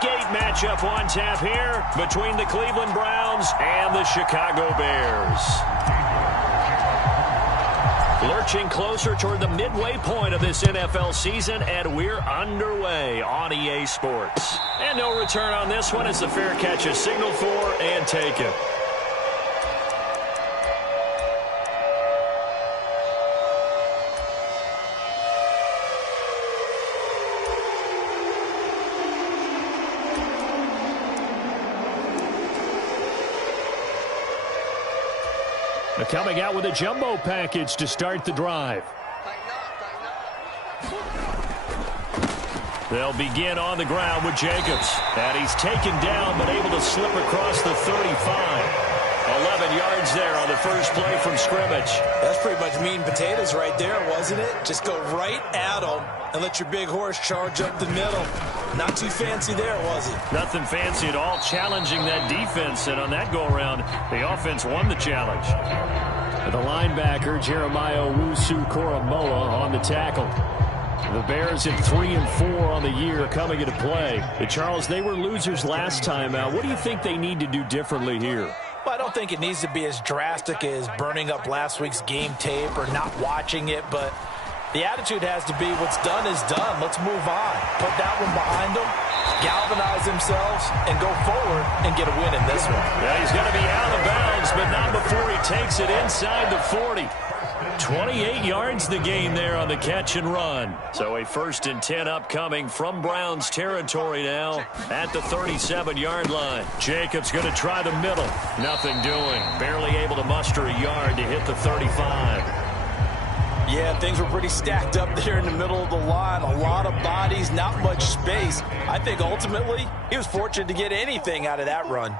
Week 8 matchup on tap here between the Cleveland Browns and the Chicago Bears. Lurching closer toward the midway point of this NFL season, and we're underway on EA Sports. And no return on this one as the fair catch is signaled for and taken. Coming out with a jumbo package to start the drive. They'll begin on the ground with Jacobs. And he's taken down but able to slip across the 35. 11 yards there on the first play from scrimmage. That's pretty much meat and potatoes right there, wasn't it? Just go right at them and let your big horse charge up the middle. Not too fancy there, was it? Nothing fancy at all, challenging that defense. And on that go-around, the offense won the challenge. The linebacker, Jeremiah Owusu-Koramoah, on the tackle. The Bears at 3-4 on the year coming into play. Charles, they were losers last time out. What do you think they need to do differently here? Well, I don't think it needs to be as drastic as burning up last week's game tape or not watching it, but the attitude has to be what's done is done. Let's move on. Put that one behind them, galvanize themselves, and go forward and get a win in this one. Yeah, he's going to be out of bounds, but not before he takes it inside the 40. 28 yards the gain there on the catch and run. So a 1st and 10 upcoming from Browns territory now at the 37-yard line. Jacobs going to try the middle. Nothing doing. Barely able to muster a yard to hit the 35. Yeah, things were pretty stacked up there in the middle of the line. A lot of bodies, not much space. I think ultimately he was fortunate to get anything out of that run.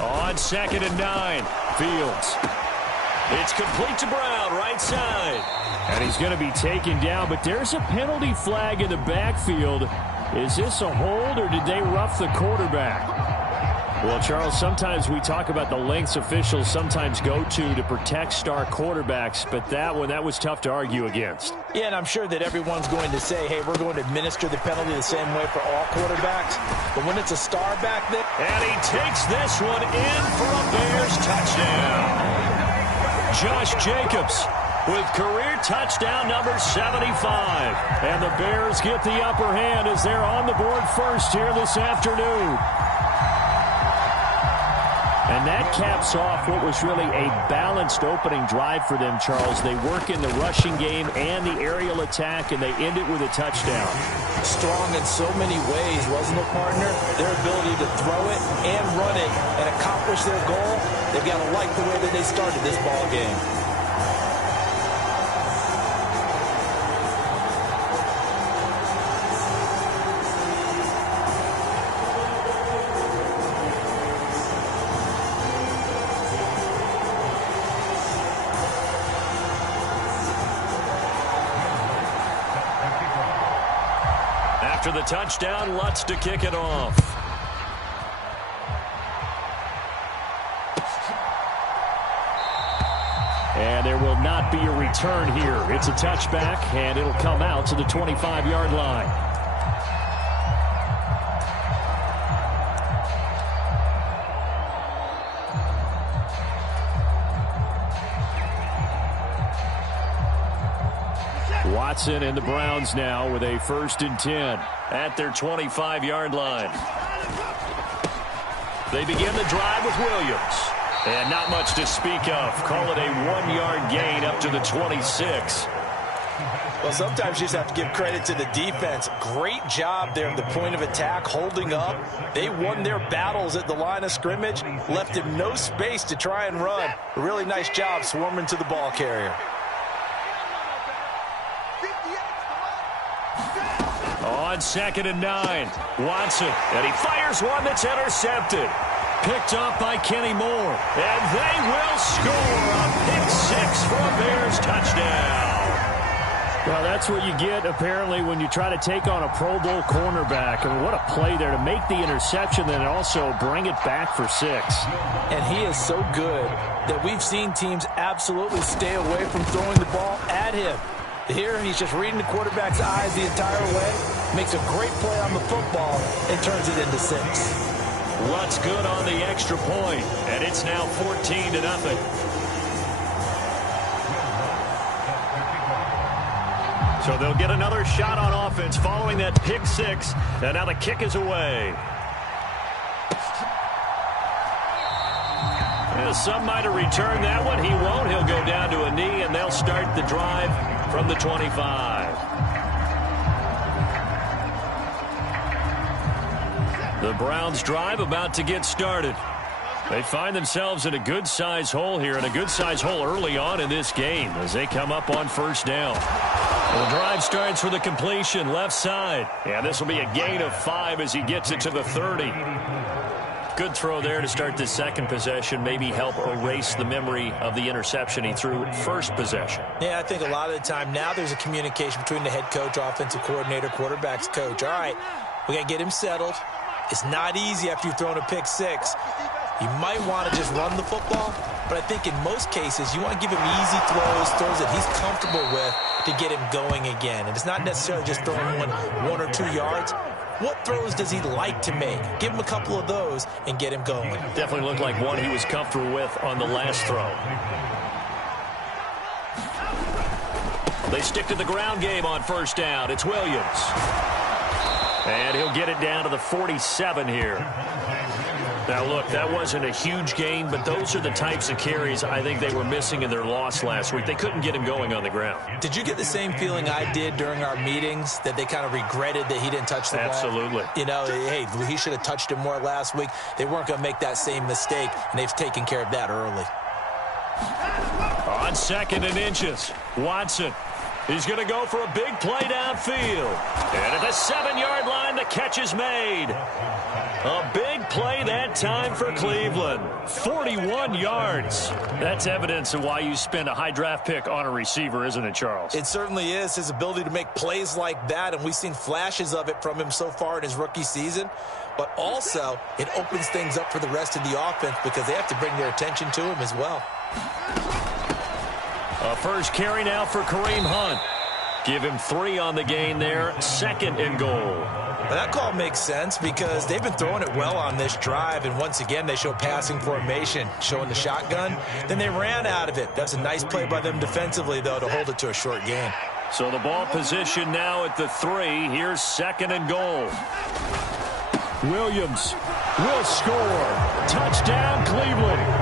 On 2nd and 9, Fields. It's complete to Brown, right side. And he's going to be taken down, but there's a penalty flag in the backfield. Is this a hold, or did they rough the quarterback? Well, Charles, sometimes we talk about the lengths officials sometimes go to protect star quarterbacks, but that was tough to argue against. Yeah, and I'm sure that everyone's going to say, hey, we're going to administer the penalty the same way for all quarterbacks. But when it's a star back there. And he takes this one in for a Bears touchdown. Josh Jacobs with career touchdown number 75. And the Bears get the upper hand as they're on the board first here this afternoon. And that caps off what was really a balanced opening drive for them, Charles. They work in the rushing game and the aerial attack, and they end it with a touchdown. Strong in so many ways, wasn't it, partner? Their ability to throw it and run it and accomplish their goal, they've got to like the way that they started this ball game. After the touchdown, Lutz to kick it off. And there will not be a return here. It's a touchback, and it'll come out to the 25-yard line. Watson and the Browns now with a 1st and 10 at their 25-yard line. They begin the drive with Williams. And not much to speak of. Call it a 1-yard gain up to the 26. Well, sometimes you just have to give credit to the defense. Great job there at the point of attack, holding up. They won their battles at the line of scrimmage, left him no space to try and run. A really nice job swarming to the ball carrier. On 2nd and 9, Watson, and he fires one that's intercepted. Picked up by Kenny Moore, and they will score a pick 6 for a Bears touchdown. Well, that's what you get, apparently, when you try to take on a Pro Bowl cornerback. I mean, what a play there to make the interception, then also bring it back for 6. And he is so good that we've seen teams absolutely stay away from throwing the ball at him. Here, he's just reading the quarterback's eyes the entire way, makes a great play on the football, and turns it into 6. Rutt's good on the extra point, and it's now 14-0. So they'll get another shot on offense following that pick 6, and now the kick is away. Yeah, some might have returned that one. He won't. He'll go down to a knee, and they'll start the drive from the 25. The Browns' drive about to get started. They find themselves in a good-sized hole here, and a good-sized hole early on in this game as they come up on first down. The drive starts with a completion left side. Yeah, this will be a gain of 5 as he gets it to the 30. Good throw there to start this second possession. Maybe help erase the memory of the interception he threw first possession. Yeah, I think a lot of the time now there's a communication between the head coach, offensive coordinator, quarterback's coach. All right, we got to get him settled. It's not easy after you've thrown a pick 6. You might want to just run the football, but I think in most cases you want to give him easy throws that he's comfortable with to get him going again. And it's not necessarily just throwing one or 2 yards. What throws does he like to make? Give him a couple of those and get him going. Definitely looked like one he was comfortable with on the last throw. They stick to the ground game on first down. It's Williams. And he'll get it down to the 47 here. Now, look, that wasn't a huge gain, but those are the types of carries I think they were missing in their loss last week. They couldn't get him going on the ground. Did you get the same feeling I did during our meetings, that they kind of regretted that he didn't touch the ball? Absolutely. You know, hey, he should have touched it more last week. They weren't going to make that same mistake, and they've taken care of that early. On 2nd and inches, Watson. He's going to go for a big play downfield. And at the 7-yard line, the catch is made. A big play that time for Cleveland. 41 yards. That's evidence of why you spend a high draft pick on a receiver, isn't it, Charles? It certainly is. His ability to make plays like that, and we've seen flashes of it from him so far in his rookie season. But also, it opens things up for the rest of the offense because they have to bring their attention to him as well. A first carry now for Kareem Hunt. Give him 3 on the gain there. 2nd and goal. Well, that call makes sense because they've been throwing it well on this drive, and once again they show passing formation, showing the shotgun. Then they ran out of it. That's a nice play by them defensively, though, to hold it to a short gain. So the ball position now at the 3. Here's 2nd and goal. Williams will score. Touchdown, Cleveland.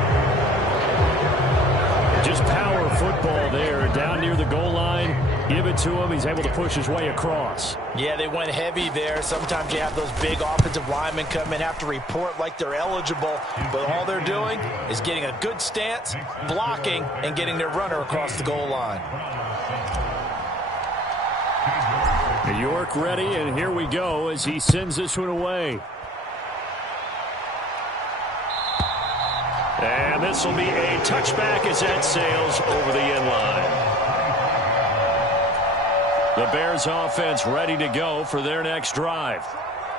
Just power football there, down near the goal line. Give it to him. He's able to push his way across. Yeah, they went heavy there. Sometimes you have those big offensive linemen come in, have to report like they're eligible, but all they're doing is getting a good stance, blocking, and getting their runner across the goal line. York ready, and here we go as he sends this one away. And this will be a touchback as that sails over the end line. The Bears offense ready to go for their next drive.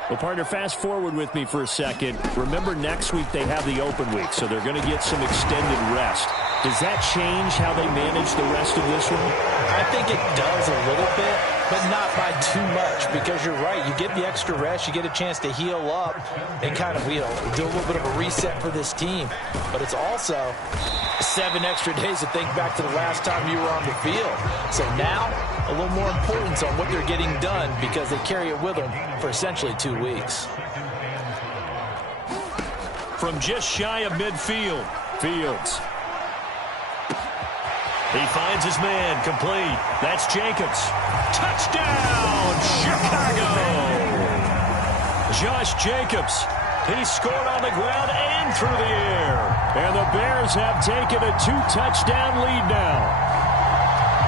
Well, partner, fast forward with me for a second. Remember, next week they have the open week, so they're going to get some extended rest. Does that change how they manage the rest of this one? I think it does a little bit, but not by too much, because you're right. You get the extra rest, you get a chance to heal up and kind of, do a little bit of a reset for this team. But it's also 7 extra days to think back to the last time you were on the field. So now, a little more importance on what they're getting done because they carry it with them for essentially 2 weeks. From just shy of midfield, Fields. He finds his man, complete. That's Jacobs. Touchdown, Chicago! Josh Jacobs. He scored on the ground and through the air. And the Bears have taken a 2-touchdown lead now.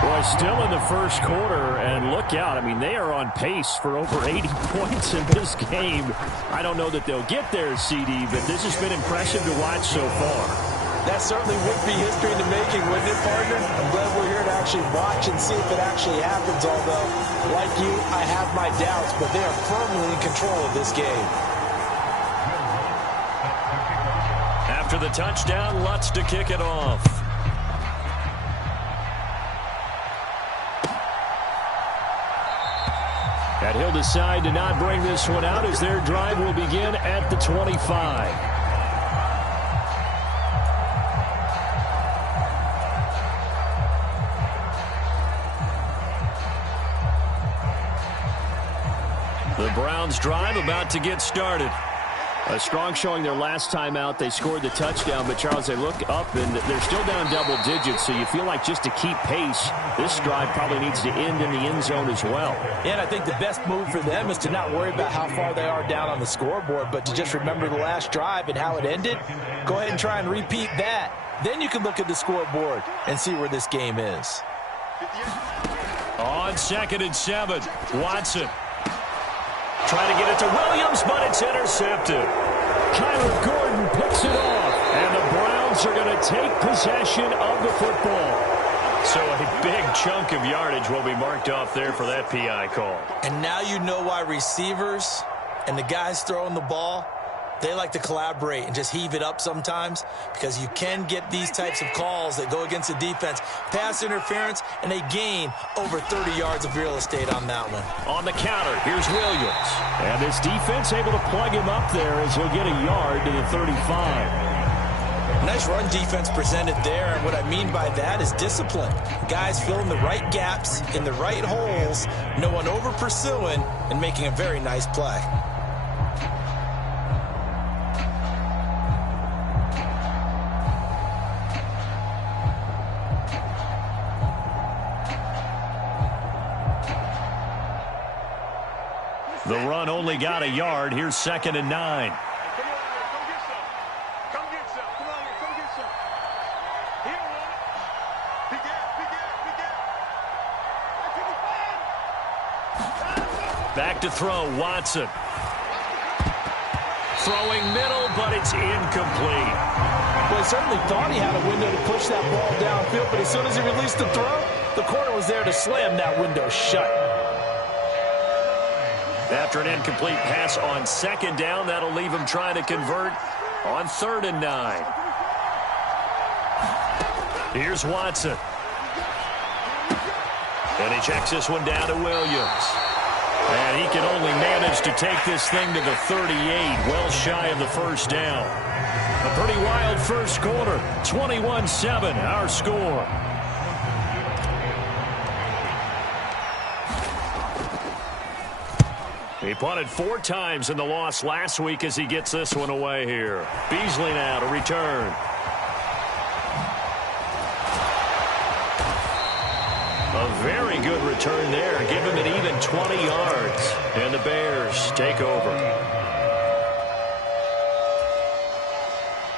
Boy, still in the first quarter, and look out. I mean, they are on pace for over 80 points in this game. I don't know that they'll get there, CD, but this has been impressive to watch so far. That certainly would be history in the making, wouldn't it, partner? I'm glad we're here to actually watch and see if it actually happens, although, like you, I have my doubts, but they are firmly in control of this game. After the touchdown, Lutz to kick it off. And he'll decide to not bring this one out as their drive will begin at the 25. The Browns drive about to get started. A strong showing their last time out. They scored the touchdown, but Charles, they look up and they're still down double digits, so you feel like just to keep pace, this drive probably needs to end in the end zone as well. Yeah, and I think the best move for them is to not worry about how far they are down on the scoreboard, but to just remember the last drive and how it ended. Go ahead and try and repeat that. Then you can look at the scoreboard and see where this game is. On 2nd and 7, Watson. Trying to get it to Williams, but it's intercepted. Kyler Gordon picks it off, and the Browns are going to take possession of the football. So a big chunk of yardage will be marked off there for that PI call. And now you know why receivers and the guys throwing the ball, they like to collaborate and just heave it up sometimes, because you can get these types of calls that go against the defense. Pass interference, and they gain over 30 yards of real estate on that one. On the counter, here's Williams. And this defense able to plug him up there as he'll get a yard to the 35. Nice run defense presented there, and what I mean by that is discipline. Guys filling the right gaps in the right holes, no one over pursuing, and making a very nice play. The run only got a yard. Here's 2nd and 9. Back to throw, Watson. Throwing middle, but it's incomplete. Well, he certainly thought he had a window to push that ball downfield, but as soon as he released the throw, the corner was there to slam that window shut. After an incomplete pass on 2nd down, that'll leave him trying to convert on 3rd and 9. Here's Watson. And he checks this one down to Williams. And he can only manage to take this thing to the 38, well shy of the first down. A pretty wild first quarter, 21-7, our score. He punted 4 times in the loss last week as he gets this one away here. Beasley now to return. A very good return there. Give him an even 20 yards. And the Bears take over.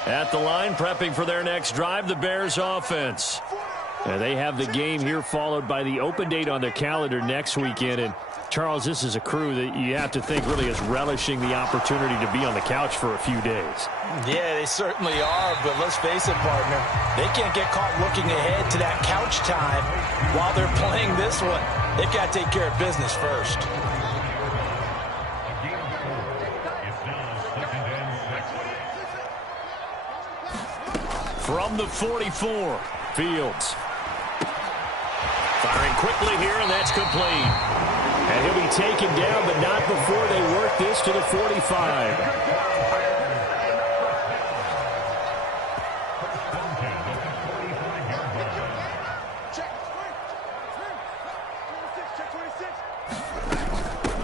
At the line, prepping for their next drive, the Bears offense. And they have the game here followed by the open date on their calendar next weekend. And Charles, this is a crew that you have to think really is relishing the opportunity to be on the couch for a few days. Yeah, they certainly are, but let's face it, partner. They can't get caught looking ahead to that couch time while they're playing this one. They've got to take care of business first. From the 44, Fields. Firing quickly here, and that's complete. And he'll be taken down, but not before they work this to the 45.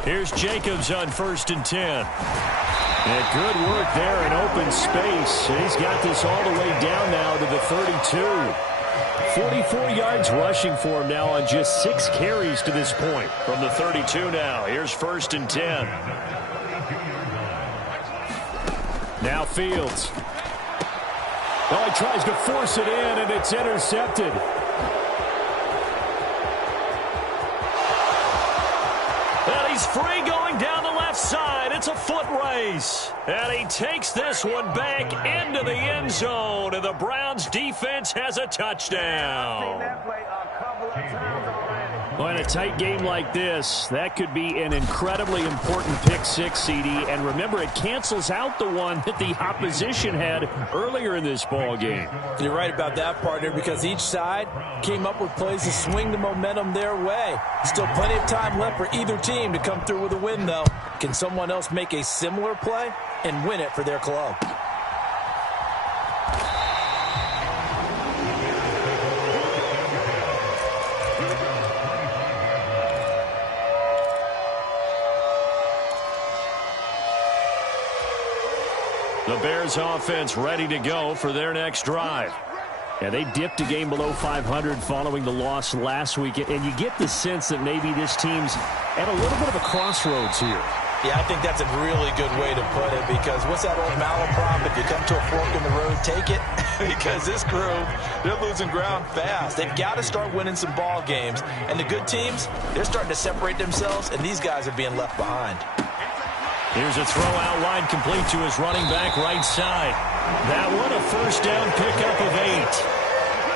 Here's Jacobs on 1st and 10. And good work there in open space. And he's got this all the way down now to the 32. 44 yards rushing for him now on just 6 carries to this point. From the 32 now, here's 1st and 10. Now Fields. Oh, he tries to force it in, and it's intercepted. And he's free going down the left side. It's a foot race. And he takes this one back into the end zone. And the Browns defense has a touchdown. I've seen that play a couple of times already. Well, in a tight game like this, that could be an incredibly important pick six, CD. And remember, it cancels out the one that the opposition had earlier in this ball game. You're right about that, partner, because each side came up with plays to swing the momentum their way. Still plenty of time left for either team to come through with a win, though. Can someone else make a similar play and win it for their club? The Bears offense ready to go for their next drive. And they dipped a game below 500 following the loss last week. And you get the sense that maybe this team's at a little bit of a crossroads here. Yeah, I think that's a really good way to put it, because what's that old malaprop? If you come to a fork in the road, take it. Because this crew, they're losing ground fast. They've got to start winning some ball games. And the good teams, they're starting to separate themselves, and these guys are being left behind. Here's a throw out wide, complete to his running back right side. That one a first down pickup of 8.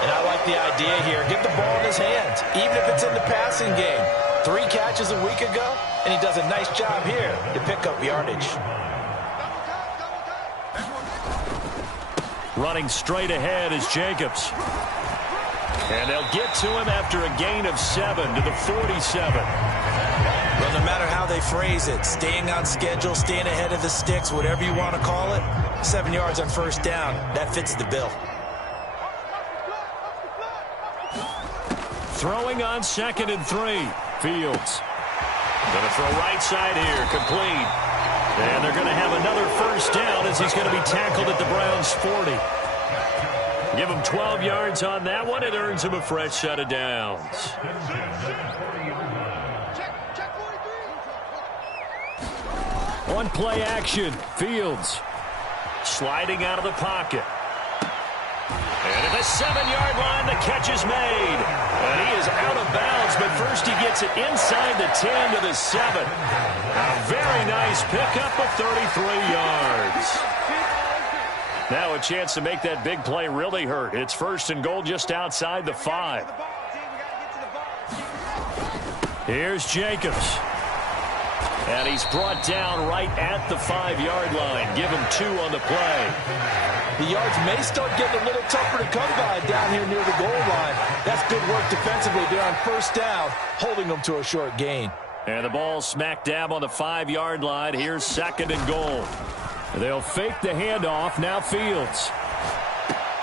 And I like the idea here. Get the ball in his hands, even if it's in the passing game. 3 catches a week ago, and he does a nice job here to pick up yardage. Running straight ahead is Jacobs. And they'll get to him after a gain of 7 to the 47. Well, no matter how they phrase it, staying on schedule, staying ahead of the sticks, whatever you want to call it, 7 yards on first down, that fits the bill. Throwing on 2nd and 3. Fields. Going to throw right side here, complete. And they're going to have another first down as he's going to be tackled at the Browns' 40. Give him 12 yards on that one. It earns him a fresh set of downs. On play action, Fields sliding out of the pocket. And at the 7-yard line, the catch is made. And he is out of bounds, but first he gets it inside the 10 to the 7. A very nice pickup of 33 yards. Now a chance to make that big play really hurt. It's 1st and goal just outside the 5. Here's Jacobs. And he's brought down right at the 5-yard line. Give him 2 on the play. The yards may start getting a little tougher to come by down here near the goal line. That's good work defensively there on first down, holding them to a short gain. And the ball smack dab on the 5-yard line. Here's 2nd and goal. They'll fake the handoff. Now Fields.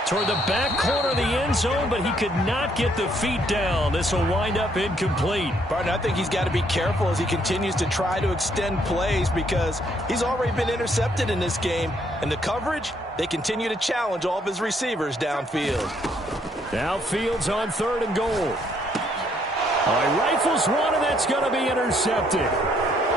Toward the back corner of the end zone, but he could not get the feet down. This will wind up incomplete. Barton, I think he's got to be careful as he continues to try to extend plays, because he's already been intercepted in this game. And the coverage, they continue to challenge all of his receivers downfield. Now Fields on 3rd and goal. He rifles one, and that's going to be intercepted.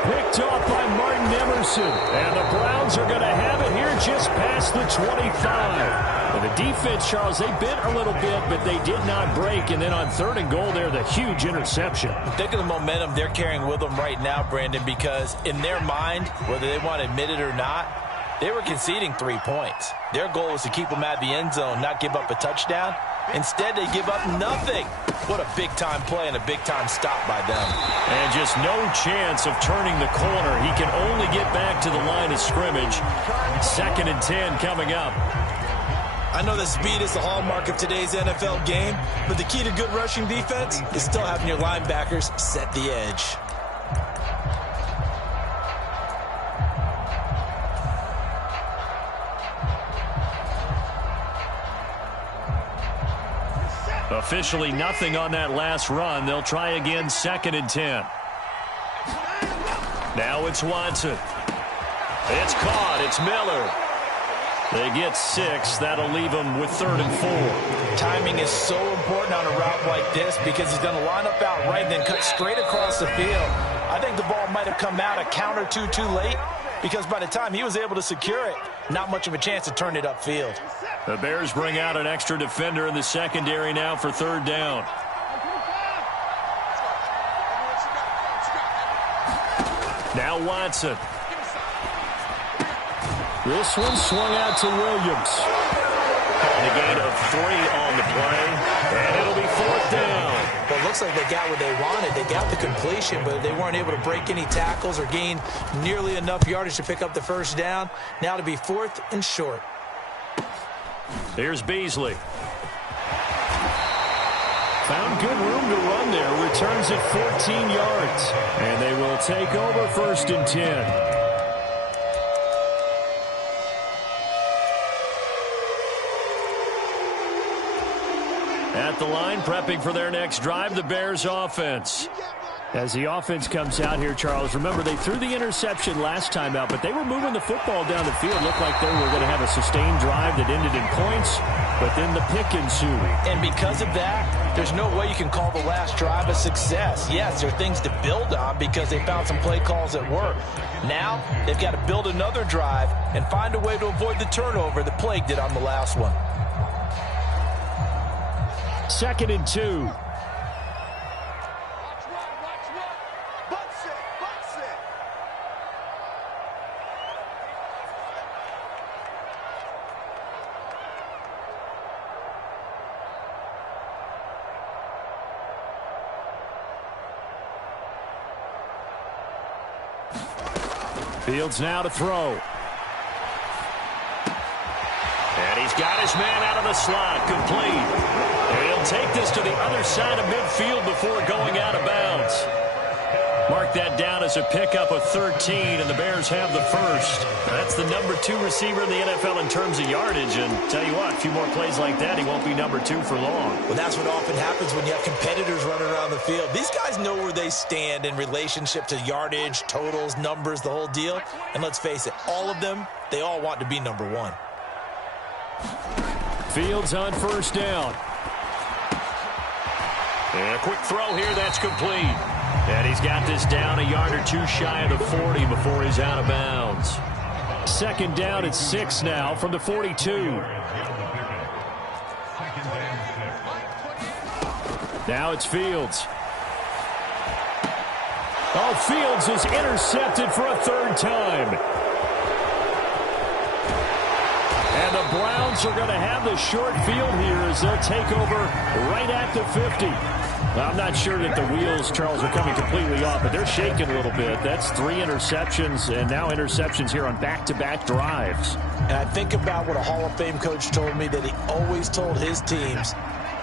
Picked off by Martin Emerson. And the Browns are going to have it here just past the 25. And the defense, Charles, they bit a little bit, but they did not break. And then on 3rd and goal there, the huge interception. Think of the momentum they're carrying with them right now, Brandon, because in their mind, whether they want to admit it or not, they were conceding 3 points. Their goal was to keep them at the end zone, not give up a touchdown. Instead, they give up nothing. What a big-time play and a big-time stop by them. And just no chance of turning the corner. He can only get back to the line of scrimmage. 2nd and 10 coming up. I know that speed is the hallmark of today's NFL game, but the key to good rushing defense is still having your linebackers set the edge. Officially nothing on that last run. They'll try again, 2nd and 10. Now it's Watson. It's caught. It's Miller. They get 6. That'll leave them with 3rd and 4. Timing is so important on a route like this, because he's going to line up out right and then cut straight across the field. I think the ball might have come out a count or two too late, because by the time he was able to secure it, not much of a chance to turn it upfield. The Bears bring out an extra defender in the secondary now for 3rd down. Now Watson. This one swung out to Williams. And a gain of 3 on the play. And it'll be 4th down. But look looks like they got what they wanted. They got the completion, but they weren't able to break any tackles or gain nearly enough yardage to pick up the first down. Now to be 4th and short. Here's Beasley. Found good room to run there. Returns at 14 yards. And they will take over 1st and 10. At the line, prepping for their next drive, the Bears offense. As the offense comes out here, Charles, remember they threw the interception last time out, but they were moving the football down the field. Looked like they were going to have a sustained drive that ended in points, but then the pick ensued. And because of that, there's no way you can call the last drive a success. Yes, there are things to build on because they found some play calls that work. Now, they've got to build another drive and find a way to avoid the turnover that plagued it on the last one. 2nd and 2. Fields now to throw. And he's got his man out of the slot, complete. And he'll take this to the other side of midfield before going out of bounds. Mark that down as a pickup of 13, and the Bears have the first. That's the number 2 receiver in the NFL in terms of yardage, and tell you what, a few more plays like that, he won't be number 2 for long. Well, that's what often happens when you have competitors running around the field. These guys know where they stand in relationship to yardage, totals, numbers, the whole deal. And let's face it, all of them, they all want to be number 1. Fields on 1st down. And a quick throw here, that's complete. And he's got this down a yard or 2 shy of the 40 before he's out of bounds. 2nd down at 6 now from the 42. Now it's Fields. Oh, Fields is intercepted for a 3rd time. And the Browns are going to have the short field here as they'll take over right at the 50. Now, I'm not sure that the wheels, Charles, are coming completely off, but they're shaking a little bit. That's 3 interceptions and now interceptions here on back-to-back drives. And I think about what a Hall of Fame coach told me that he always told his teams,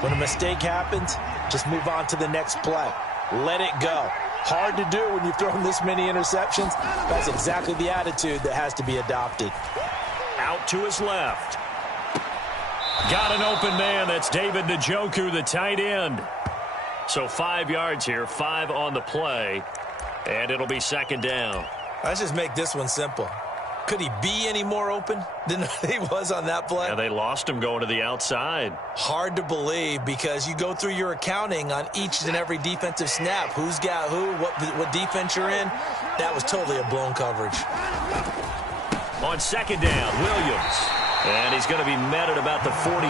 when a mistake happens, just move on to the next play. Let it go. Hard to do when you've thrown this many interceptions. That's exactly the attitude that has to be adopted. Out to his left. Got an open man. That's David Njoku, the tight end. So 5 yards here, 5 on the play, and it'll be 2nd down. Let's just make this one simple. Could he be any more open than he was on that play? Yeah, they lost him going to the outside. Hard to believe because you go through your accounting on each and every defensive snap. Who's got who, what defense you're in. That was totally a blown coverage. On 2nd down, Williams. And he's going to be met at about the 43.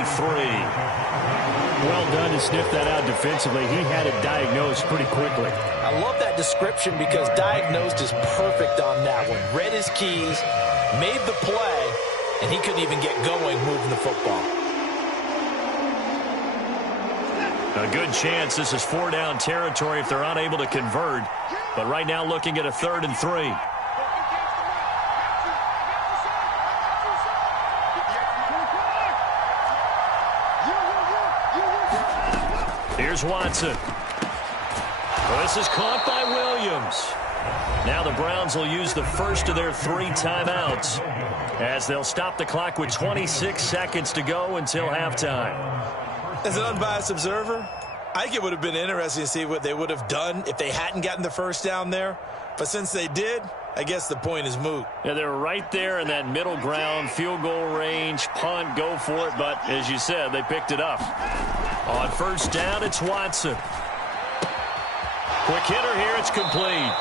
Well done to sniff that out defensively. He had it diagnosed pretty quickly. I love that description because diagnosed is perfect on that one. Read his keys, made the play, and he couldn't even get going moving the football. A good chance this is 4-down territory if they're unable to convert. But right now looking at a 3rd and 3. Here's Watson. Well, this is caught by Williams. Now the Browns will use the first of their 3 timeouts as they'll stop the clock with 26 seconds to go until halftime. As an unbiased observer, I think it would have been interesting to see what they would have done if they hadn't gotten the first down there. But since they did, I guess the point is moot. Yeah, they're right there in that middle ground, field goal range, punt, go for it. But as you said, they picked it up. On 1st down, it's Watson. Quick hitter here, it's complete.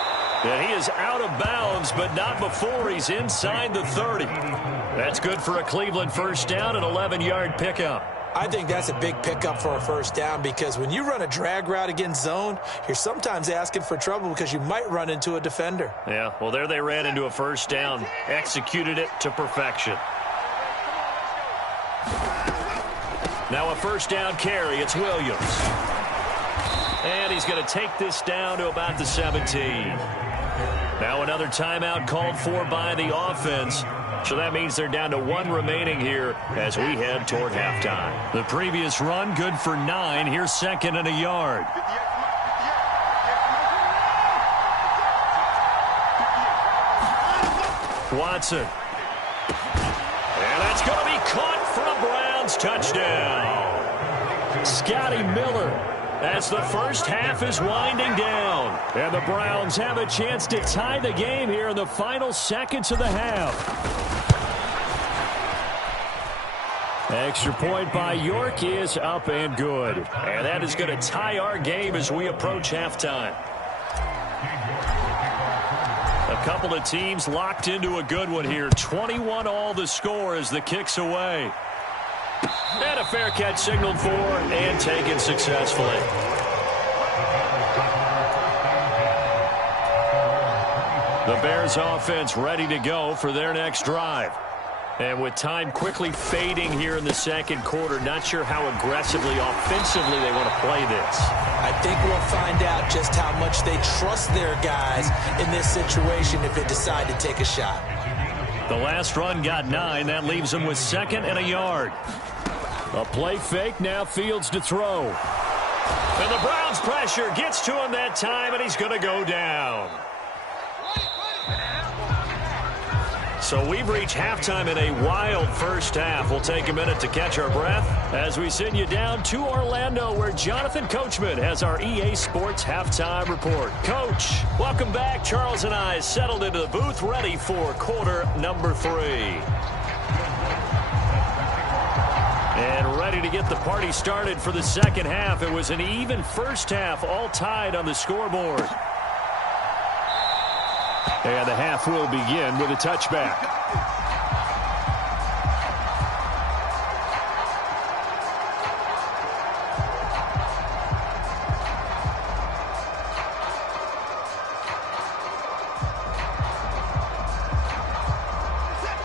And he is out of bounds, but not before he's inside the 30. That's good for a Cleveland 1st down, an 11-yard pickup. I think that's a big pickup for a 1st down because when you run a drag route against zone, you're sometimes asking for trouble because you might run into a defender. Yeah, well, there they ran into a 1st down, executed it to perfection. Now a 1st down carry, it's Williams. And he's going to take this down to about the 17. Now another timeout called for by the offense. So that means they're down to 1 remaining here as we head toward halftime. The previous run good for 9. Here's 2nd and a yard. Watson. And that's going to be caught for a Browns touchdown. Scotty Miller as the first half is winding down. And the Browns have a chance to tie the game here in the final seconds of the half. Extra point by York is up and good. And that is going to tie our game as we approach halftime. A couple of teams locked into a good one here. 21-all the score as the kick's away. And a fair catch signaled for and taken successfully. The Bears offense ready to go for their next drive. And with time quickly fading here in the second quarter, not sure how aggressively, offensively they want to play this. I think we'll find out just how much they trust their guys in this situation if they decide to take a shot. The last run got 9. That leaves them with 2nd and a yard. A play fake, now Fields to throw. And the Browns pressure gets to him that time, and he's going to go down. So we've reached halftime in a wild first half. We'll take a minute to catch our breath as we send you down to Orlando, where Jonathan Coachman has our EA Sports Halftime Report. Coach, welcome back. Charles and I settled into the booth, ready for quarter number 3. And ready to get the party started for the second half. It was an even first half, all tied on the scoreboard. And the half will begin with a touchback.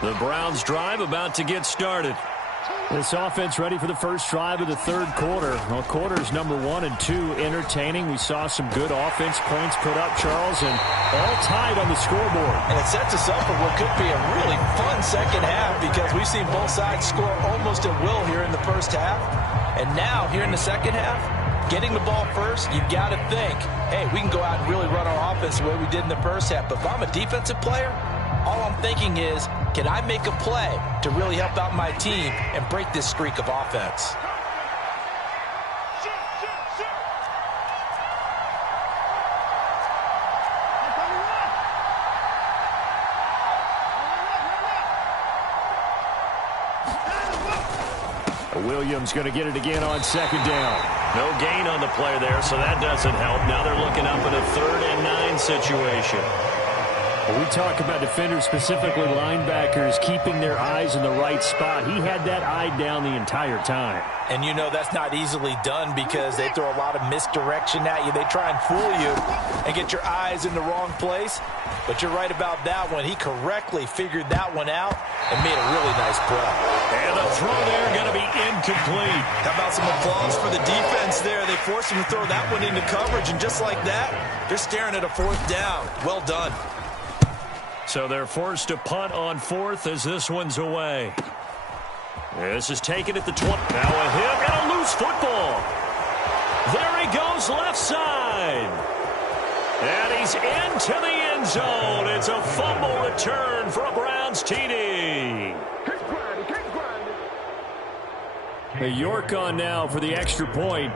The Browns drive about to get started. This offense ready for the first drive of the third quarter. Well, quarters number 1 and 2 entertaining. We saw some good offense points put up, Charles, and all tied on the scoreboard. And it sets us up for what could be a really fun second half because we've seen both sides score almost at will here in the first half. And now, here in the second half, getting the ball first, you've got to think, hey, we can go out and really run our offense the way we did in the first half. But if I'm a defensive player, all I'm thinking is, can I make a play to really help out my team and break this streak of offense? Williams going to get it again on second down. No gain on the play there, so that doesn't help. Now they're looking up in a 3rd and 9 situation. When we talk about defenders, specifically linebackers, keeping their eyes in the right spot. He had that eye down the entire time. And you know that's not easily done because they throw a lot of misdirection at you. They try and fool you and get your eyes in the wrong place. But you're right about that one. He correctly figured that one out and made a really nice play. And the throw there going to be incomplete. How about some applause for the defense there? They forced him to throw that one into coverage, and just like that, they're staring at a 4th down. Well done. So they're forced to punt on 4th as this one's away. This is taken at the 20. Now a hit and a loose football. There he goes left side. And he's into the end zone. It's a fumble return for a Browns TD. The York on now for the extra point.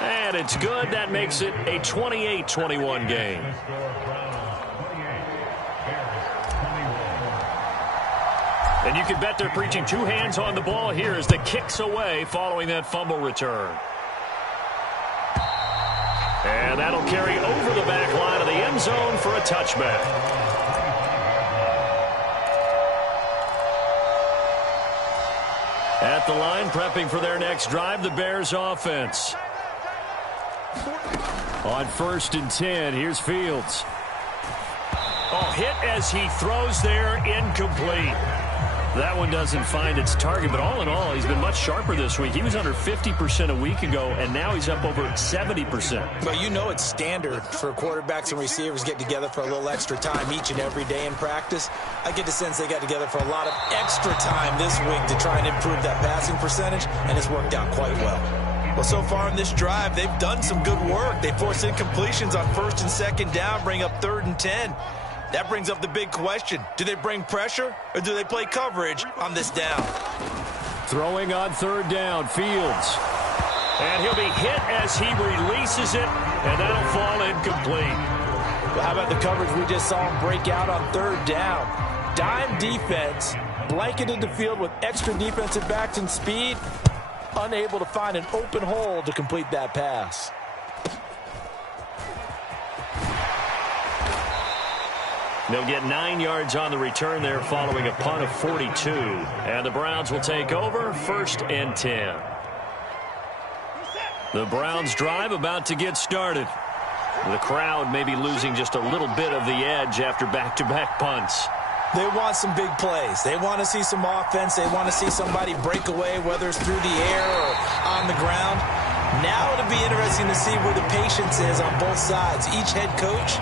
And it's good. That makes it a 28-21 game. And you can bet they're preaching 2 hands on the ball here as the kick's away following that fumble return. And that'll carry over the back line of the end zone for a touchback. At the line, prepping for their next drive, the Bears offense. On 1st and 10, here's Fields. Oh, hit as he throws there, incomplete. That one doesn't find its target, but all in all, he's been much sharper this week. He was under 50% a week ago, and now he's up over 70%. But you know it's standard for quarterbacks and receivers get together for a little extra time each and every day in practice. I get the sense they got together for a lot of extra time this week to try and improve that passing percentage, and it's worked out quite well. Well, so far in this drive, they've done some good work. They forced incompletions on 1st and 2nd down, bring up 3rd and 10. That brings up the big question. Do they bring pressure or do they play coverage on this down? Throwing on 3rd down, Fields. And he'll be hit as he releases it, and that'll fall incomplete. Well, how about the coverage we just saw him break out on 3rd down? Dime defense, blanketed the field with extra defensive backs and speed, unable to find an open hole to complete that pass. They'll get 9 yards on the return there following a punt of 42. And the Browns will take over 1st and 10. The Browns drive about to get started. The crowd may be losing just a little bit of the edge after back-to-back punts. They want some big plays. They want to see some offense. They want to see somebody break away, whether it's through the air or on the ground. Now it'll be interesting to see where the patience is on both sides. Each head coach,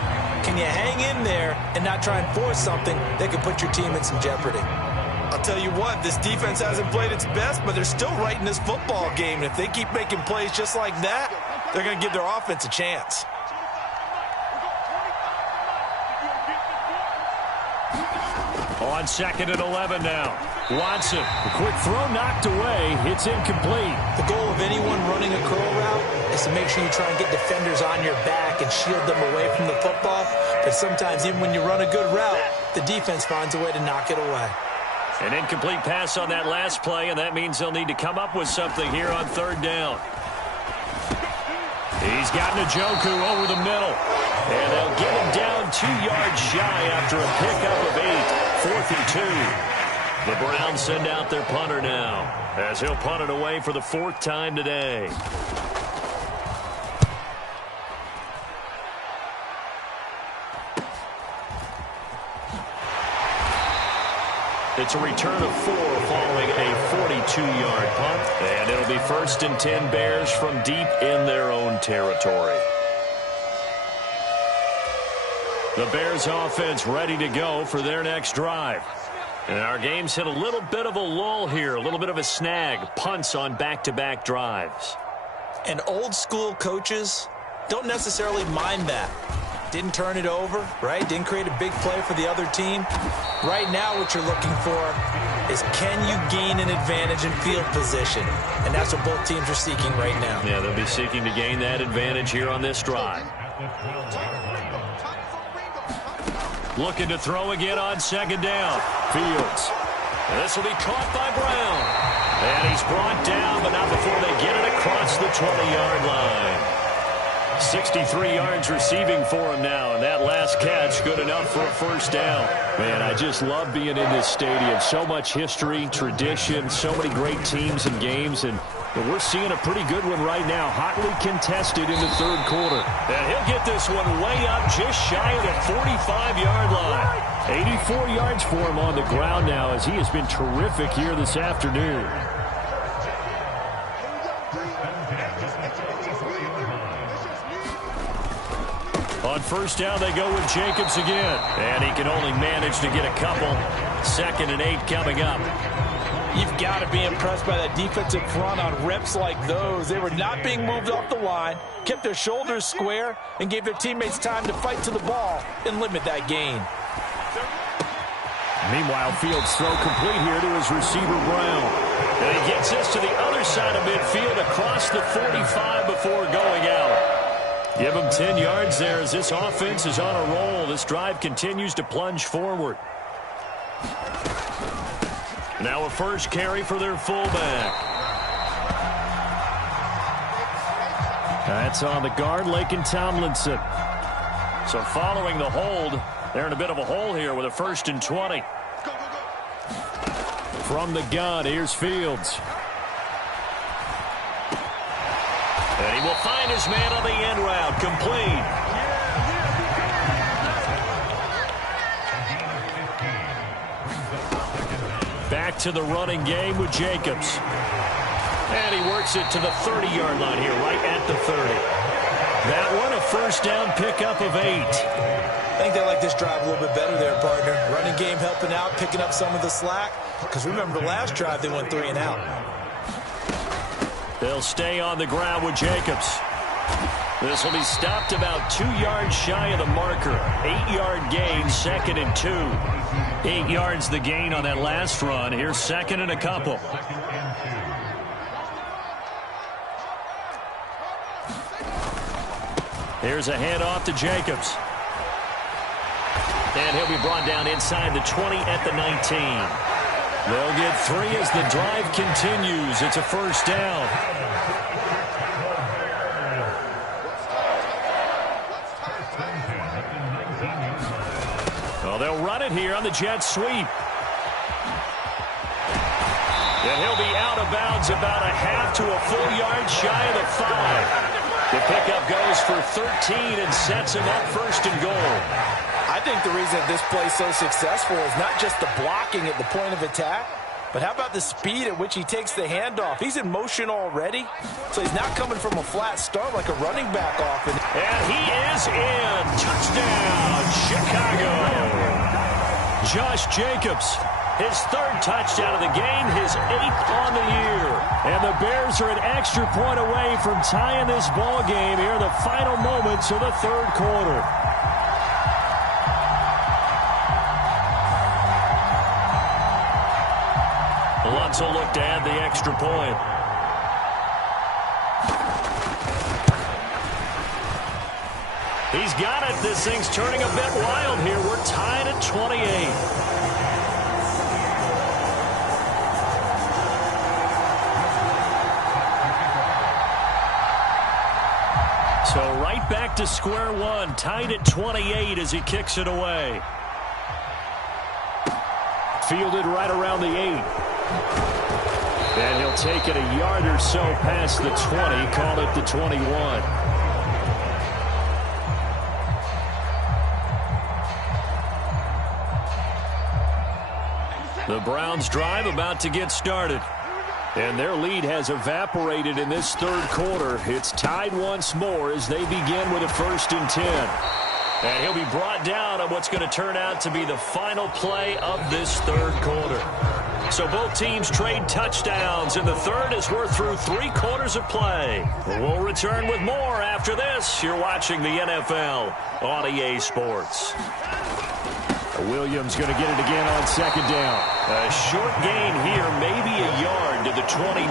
can you hang in there and not try and force something that could put your team in some jeopardy? I'll tell you what, this defense hasn't played its best, but they're still right in this football game. And if they keep making plays just like that, they're going to give their offense a chance. On 2nd and 11 now. Watson, the quick throw knocked away. It's incomplete. The goal of anyone running a curl route is to make sure you try and get defenders on your back and shield them away from the football. But sometimes even when you run a good route, the defense finds a way to knock it away. An incomplete pass on that last play, and that means they'll need to come up with something here on 3rd down. He's got Njoku over the middle. And they'll get him down 2 yards shy after a pickup of 8. 4th and 2. The Browns send out their punter now, as he'll punt it away for the 4th time today. It's a return of 4 following a 42-yard punt, and it'll be 1st and 10 Bears from deep in their own territory. The Bears offense ready to go for their next drive. And our game's hit a little bit of a lull here, a little bit of a snag, punts on back-to-back drives. And old-school coaches don't necessarily mind that. Didn't turn it over, right? Didn't create a big play for the other team. Right now what you're looking for is, can you gain an advantage in field position? And that's what both teams are seeking right now. Yeah, they'll be seeking to gain that advantage here on this drive. Looking to throw again on 2nd down. Fields. And this will be caught by Brown. And he's brought down, but not before they get it across the 20-yard line. 63 yards receiving for him now, and that last catch good enough for a 1st down. Man, I just love being in this stadium. So much history, tradition, so many great teams and games, and we're seeing a pretty good one right now, hotly contested in the 3rd quarter. And he'll get this one way up just shy of the 45-yard line. 84 yards for him on the ground now, as he has been terrific here this afternoon. On 1st down, they go with Jacobs again. And he can only manage to get a couple. 2nd and 8 coming up. You've got to be impressed by that defensive front on reps like those. They were not being moved off the line, kept their shoulders square, and gave their teammates time to fight to the ball and limit that gain. Meanwhile, Fields throw complete here to his receiver, Brown. And he gets this to the other side of midfield across the 45 before going out. Give him 10 yards there as this offense is on a roll. This drive continues to plunge forward. Now a 1st carry for their fullback. That's on the guard, Laken Tomlinson. So following the hold, they're in a bit of a hole here with a 1st and 20. From the gun, here's Fields. And he will find his man on the end route, complete. Back to the running game with Jacobs. And he works it to the 30-yard line here, right at the 30. That one, a first down pickup of 8. I think they like this drive a little bit better there, partner. Running game helping out, picking up some of the slack. Because remember, the last drive, they went 3 and out. They'll stay on the ground with Jacobs. This will be stopped about 2 yards shy of the marker. 8-yard gain, 2nd and 2. 8 yards the gain on that last run. Here's 2nd and a couple. Here's a handoff to Jacobs. And he'll be brought down inside the 20 at the 19. They'll get 3 as the drive continues. It's a first down. Well, they'll run it here on the jet sweep. And he'll be out of bounds about a half to a full yard shy of the 5. The pickup goes for 13 and sets him up 1st and goal. I think the reason this play is so successful is not just the blocking at the point of attack, but how about the speed at which he takes the handoff? He's in motion already, so he's not coming from a flat start like a running back often. And he is in. Touchdown, Chicago. Josh Jacobs, his 3rd touchdown of the game, his 8th on the year. And the Bears are an extra point away from tying this ball game here in the final moments of the 3rd quarter. Lutz will look to add the extra point. He's got it. This thing's turning a bit wild here. We're tied at 28. So right back to square one, tied at 28 as he kicks it away. Fielded right around the 8. And he'll take it a yard or so past the 20, call it the 21. The Browns drive about to get started. And their lead has evaporated in this 3rd quarter. It's tied once more as they begin with a 1st and 10. And he'll be brought down on what's going to turn out to be the final play of this 3rd quarter. So both teams trade touchdowns in the 3rd as we're through 3 quarters of play. We'll return with more after this. You're watching the NFL on EA Sports. Williams going to get it again on 2nd down. A short gain here, maybe a yard to the 29.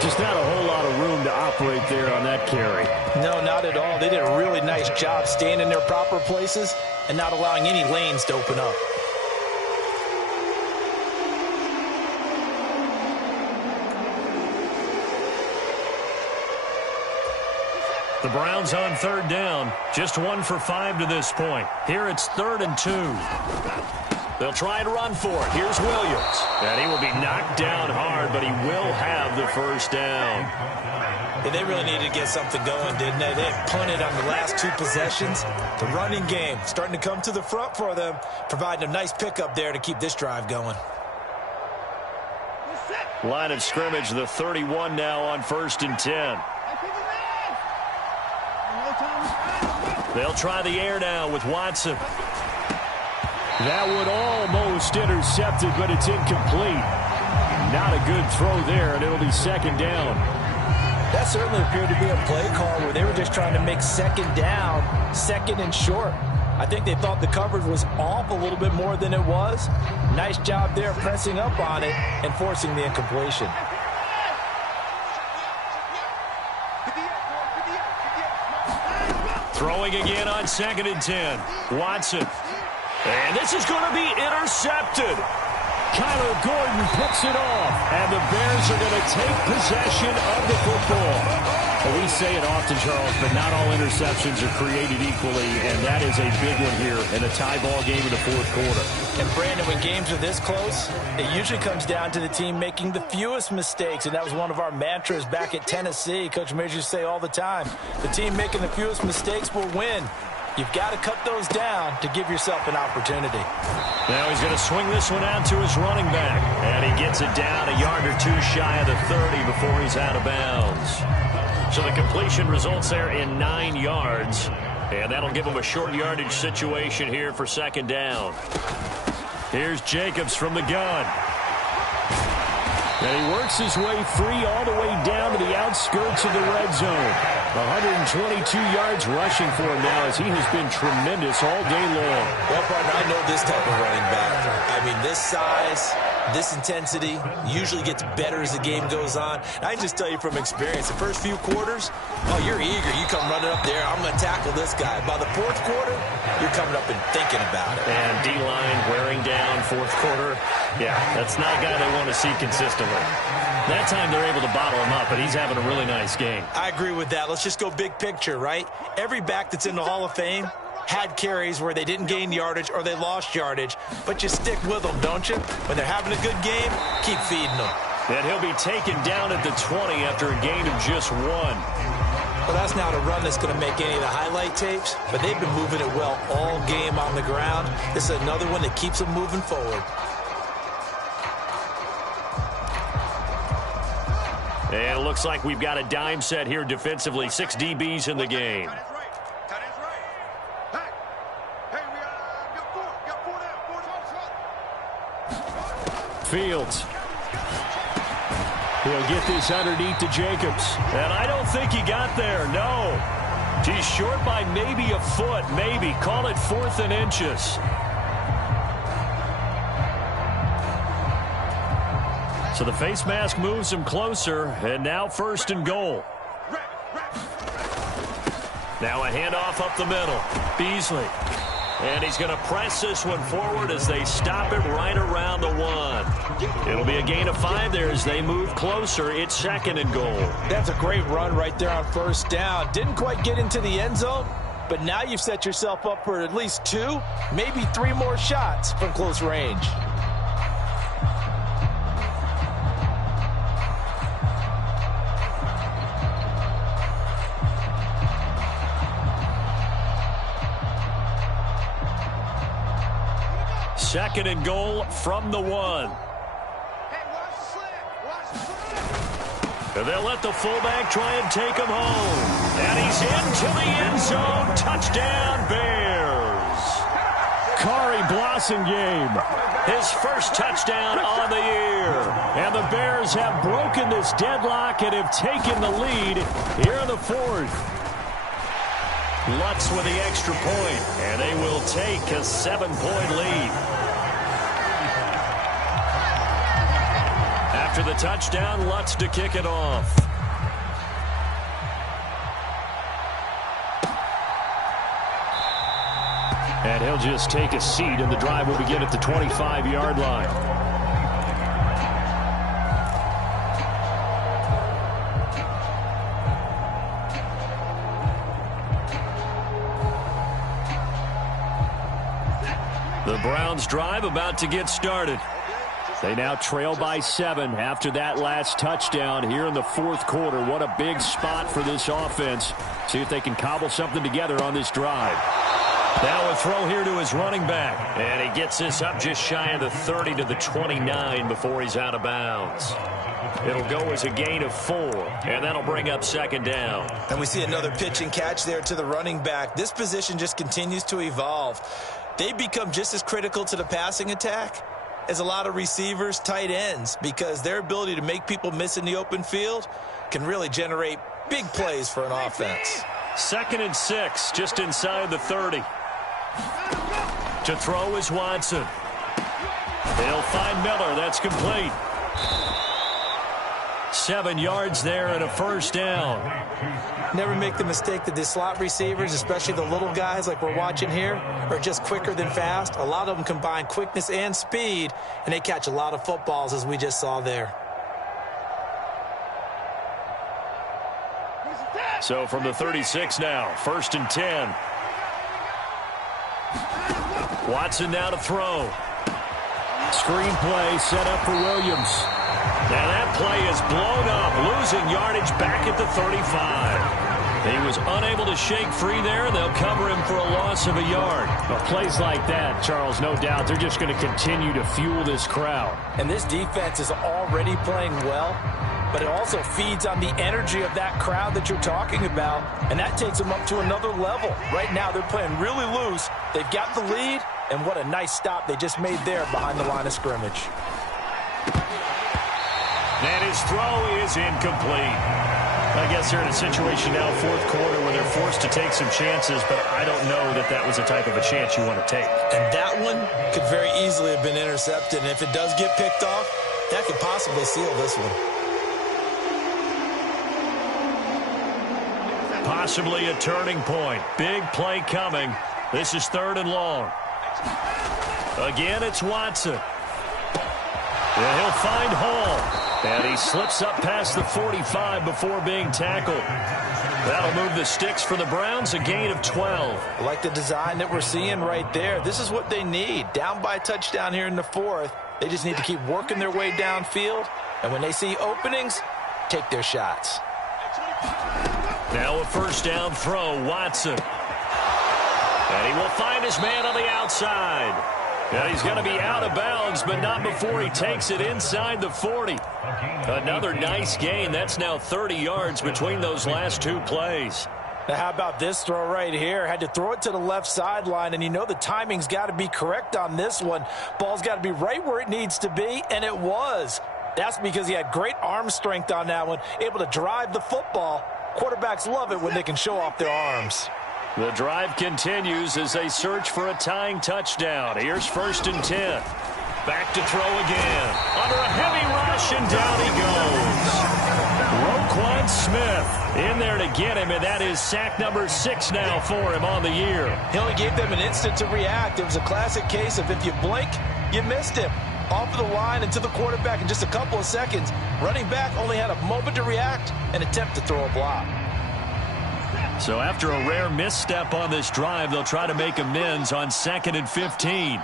Just not a whole lot of room to operate there on that carry. No, not at all. They did a really nice job staying in their proper places and not allowing any lanes to open up. The Browns on 3rd down. Just 1 for 5 to this point. Here it's 3rd and 2. They'll try and run for it. Here's Williams. And he will be knocked down hard, but he will have the first down. Yeah, they really needed to get something going, didn't they? They had punted on the last 2 possessions. The running game starting to come to the front for them, providing a nice pickup there to keep this drive going. Line of scrimmage, the 31 now on 1st and 10. They'll try the air now with Watson. That one almost intercepted, but it's incomplete. Not a good throw there, and it'll be 2nd down. That certainly appeared to be a play call where they were just trying to make 2nd down, 2nd and short. I think they thought the coverage was off a little bit more than it was. Nice job there pressing up on it and forcing the incompletion. Throwing again on 2nd and 10. Watson. And this is going to be intercepted. Kyler Gordon picks it off. And the Bears are going to take possession of the football. Well, we say it often, Charles, but not all interceptions are created equally, and that is a big one here in a tie ball game in the 4th quarter. And, Brandon, when games are this close, it usually comes down to the team making the fewest mistakes, and that was one of our mantras back at Tennessee. Coach Majors say all the time, the team making the fewest mistakes will win. You've got to cut those down to give yourself an opportunity. Now he's going to swing this one out to his running back. And he gets it down a yard or two shy of the 30 before he's out of bounds. So the completion results there in 9 yards. And that'll give him a short yardage situation here for second down. Here's Jacobs from the gun. And he works his way free all the way down to the outskirts of the red zone. 122 yards rushing for him now as he has been tremendous all day long. Well, partner, I know this type of running back. I mean, this size, this intensity usually gets better as the game goes on. And I can just tell you from experience, the first few quarters, oh, you're eager. You come running up there, I'm going to tackle this guy. By the fourth quarter, you're coming up and thinking about it. And D-line wearing down fourth quarter. Yeah, that's not a guy they want to see consistently. That time they're able to bottle him up, but he's having a really nice game. I agree with that. Let's just go big picture, right? Every back that's in the Hall of Fame had carries where they didn't gain yardage or they lost yardage, but you stick with them, don't you? When they're having a good game, keep feeding them. And he'll be taken down at the 20 after a gain of just 1. Well, that's not a run that's going to make any of the highlight tapes, but they've been moving it well all game on the ground. This is another one that keeps them moving forward. And it looks like we've got a dime set here defensively. 6 DBs in the game. Fields. He'll get this underneath to Jacobs. And I don't think he got there, no. He's short by maybe a foot, maybe. Call it 4th and inches. So the face mask moves him closer, and now 1st and goal. Now a handoff up the middle. Beasley. And he's going to press this one forward as they stop it right around the 1. It'll be a gain of 5 there as they move closer. It's 2nd and goal. That's a great run right there on 1st down. Didn't quite get into the end zone, but now you've set yourself up for at least 2, maybe 3 more shots from close range. Second and goal from the 1. And they'll let the fullback try and take him home. And he's into the end zone. Touchdown, Bears. Kari Blasingame, his first touchdown on the year. And the Bears have broken this deadlock and have taken the lead here in the 4th. Lutz with the extra point, and they will take a 7-point lead. After the touchdown, Lutz to kick it off. And he'll just take a seat, and the drive will begin at the 25-yard line. The Browns drive about to get started. They now trail by 7 after that last touchdown here in the 4th quarter. What a big spot for this offense. See if they can cobble something together on this drive. Now a throw here to his running back. And he gets this up just shy of the 30 to the 29 before he's out of bounds. It'll go as a gain of 4, and that'll bring up 2nd down. And we see another pitch and catch there to the running back. This position just continues to evolve. They become just as critical to the passing attack as a lot of receivers, tight ends, because their ability to make people miss in the open field can really generate big plays for an offense. 2nd and 6, just inside the 30. To throw is Watson. They'll find Miller. That's complete. 7 yards there and a 1st down. Never make the mistake that the slot receivers, especially the little guys like we're watching here, are just quicker than fast. A lot of them combine quickness and speed, and they catch a lot of footballs, as we just saw there. So from the 36 now, 1st and 10. Watson now to throw. Screen play set up for Williams. Now that play is blown up, losing yardage back at the 35. He was unable to shake free there. They'll cover him for a loss of a yard. Well, plays like that, Charles, no doubt, they're just going to continue to fuel this crowd. And this defense is already playing well, but it also feeds on the energy of that crowd that you're talking about, and that takes them up to another level. Right now, they're playing really loose. They've got the lead, and what a nice stop they just made there behind the line of scrimmage. And his throw is incomplete. I guess they're in a situation now, fourth quarter, where they're forced to take some chances, but I don't know that that was the type of a chance you want to take. And that one could very easily have been intercepted, and if it does get picked off, that could possibly seal this one. Possibly a turning point. Big play coming. This is 3rd and long. Again, it's Watson. And he'll find Hall. And he slips up past the 45 before being tackled. That'll move the sticks for the Browns, a gain of 12. I like the design that we're seeing right there. This is what they need. Down by a touchdown here in the 4th. They just need to keep working their way downfield. And when they see openings, take their shots. Now a first down throw, Watson. And he will find his man on the outside. And he's going to be out of bounds, but not before he takes it inside the 40. Another nice gain. That's now 30 yards between those last two plays. Now, how about this throw right here? Had to throw it to the left sideline, and you know the timing's got to be correct on this one. Ball's got to be right where it needs to be, and it was. That's because he had great arm strength on that one, able to drive the football. Quarterbacks love it when they can show off their arms. The drive continues as they search for a tying touchdown. Here's 1st and 10. Back to throw again. Under a heavy rush, and down he goes. Roquan Smith in there to get him, and that is sack number 6 now for him on the year. He only gave them an instant to react. It was a classic case of if you blink, you missed him. Off of the line and to the quarterback in just a couple of seconds. Running back only had a moment to react and attempt to throw a block. So after a rare misstep on this drive, they'll try to make amends on 2nd and 15.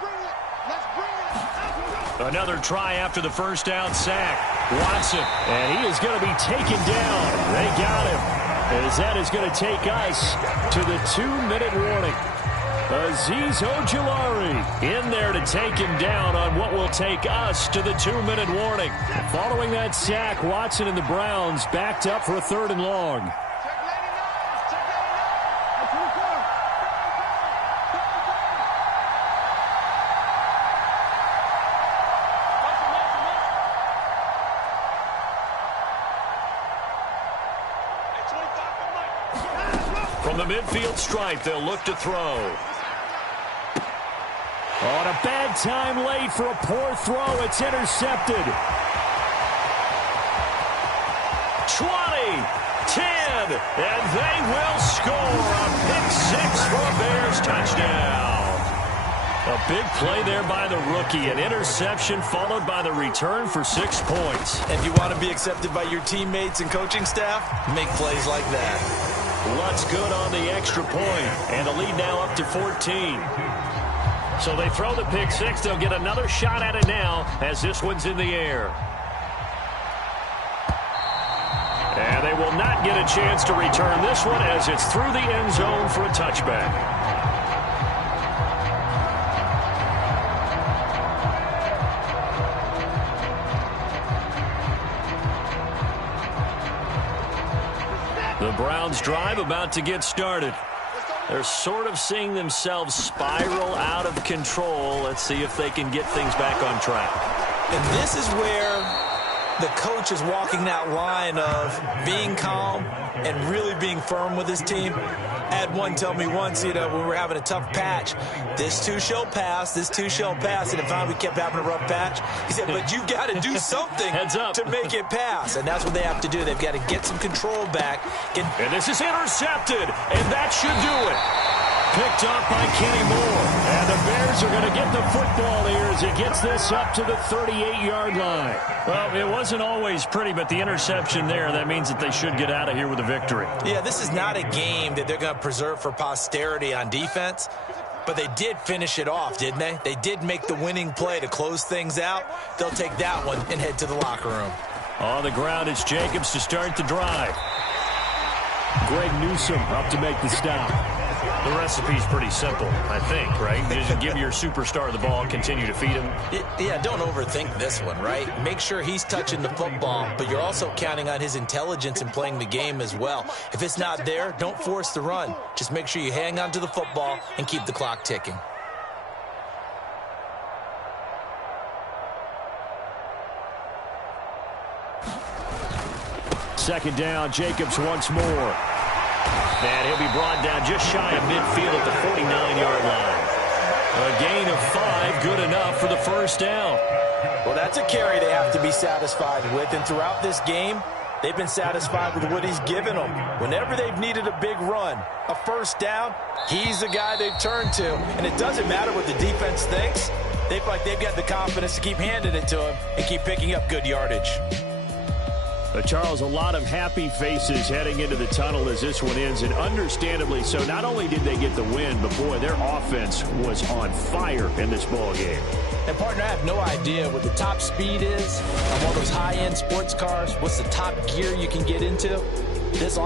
Another try after the first down sack. Watson, and he is going to be taken down. They got him, as that is going to take us to the 2-minute warning. Azeez Ojulari in there to take him down on what will take us to the 2-minute warning. Following that sack, Watson and the Browns backed up for a 3rd and long. From the midfield stripe, they'll look to throw. On a bad time late for a poor throw. It's intercepted. 20, 10, and they will score a pick 6 for a Bears touchdown. A big play there by the rookie. An interception followed by the return for 6 points. If you want to be accepted by your teammates and coaching staff, make plays like that. Lutz good on the extra point, and the lead now up to 14. So they throw the pick 6. They'll get another shot at it now as this one's in the air. And they will not get a chance to return this one as it's through the end zone for a touchback. The Browns drive about to get started. They're sort of seeing themselves spiral out of control. Let's see if they can get things back on track. And this is where the coach is walking that line of being calm and really being firm with his team. I had one tell me once, when we were having a tough patch, this too shall pass, this too shall pass. And if we kept having a rough patch, he said, but you've got to do something Heads up. to make it pass. And that's what they have to do. They've got to get some control back. And this is intercepted, and that should do it. Picked off by Kenny Moore. And the Bears are going to get the football here as it gets this up to the 38-yard line. Well, it wasn't always pretty, but the interception there, that means that they should get out of here with a victory. Yeah, this is not a game that they're going to preserve for posterity on defense, but they did finish it off, didn't they? They did make the winning play to close things out. They'll take that one and head to the locker room. On the ground, it's Jacobs to start the drive. Greg Newsome up to make the stop. The recipe's pretty simple, I think, right? Just give your superstar the ball, continue to feed him. Yeah, don't overthink this one, right? Make sure he's touching the football, but you're also counting on his intelligence in playing the game as well. If it's not there, don't force the run. Just make sure you hang on to the football and keep the clock ticking. Second down, Jacobs once more. And he'll be brought down just shy of midfield at the 49-yard line. A gain of 5, good enough for the first down. Well, that's a carry they have to be satisfied with, and throughout this game, they've been satisfied with what he's given them. Whenever they've needed a big run, a first down, he's the guy they've turned to. And it doesn't matter what the defense thinks. They feel like they've got the confidence to keep handing it to him and keep picking up good yardage. Charles, a lot of happy faces heading into the tunnel as this one ends, and understandably so. Not only did they get the win, but, boy, their offense was on fire in this ball game. And, partner, I have no idea what the top speed is on one of those high-end sports cars. What's the top gear you can get into? This